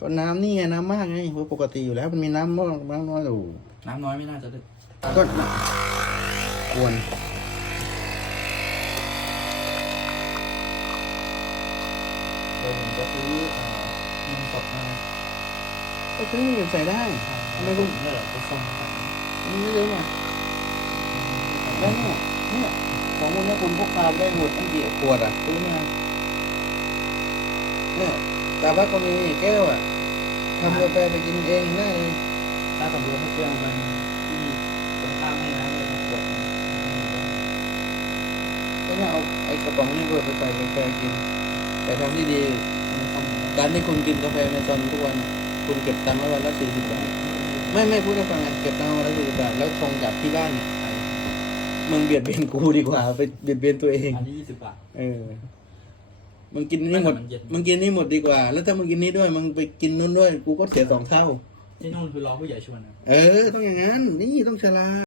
ก็น้ำนี่ไงน้ำมากไงเพราะปกติอยู่แล้วมันมีน้ำมากน้ำน้อยอยู่น้ำน้อยไม่น่าจะได้ก็ควรโดยผมจะซื้อเอ่อนมสดมาก็ซื้อเก็บใส่ได้ทำไมไม่คุผมณเนี่ยไปส่งกันมันไม่ซื้อมาแล้วเนี่ยเนี่ยของพวกนี้คุณพกพาได้หมดตั้งกี่ขวดอะซื้อมาเนี่ย ตาบักก็มีแก้วอะทำกาแฟไปกินเองได้เลยถ้าสมมติว่าเขาเที่ยวมันที่ตรงข้ามให้น้ำเลยมาขวดหนึ่งมันมีบ้างก็เนี่ยเอาไอ้กระป๋องนี่ก็ไปใส่กาแฟกิน แต่ทางที่ดีไม่ต้องมีบ้างการที่คุณกินกาแฟเมซอนทุกวันอะคุณเก็บตังค์ไว้วันละสี่สิบบาทไม่ไม่พูดให้ฟังนะเก็บตังค์วันละสี่สิบบาทแล้วชงจากที่บ้านเนี่ยใช่มึงเบียดเบียนกูดีกว่า ไปเบียดเบียนตัวเองอันนี้ยี่สิบบาทเออ มึงกินนี่หมดไม่แต่มันเย็น มึงกินนี่หมดดีกว่า แล้วถ้ามึงกินนี้ด้วย มึงไปกินนู้นด้วย กูก็เสียสองเท่า ที่นู่นคือรอผู้ใหญ่ชวนนะ เออ ต้องอย่างนั้น นี่ต้องฉลาด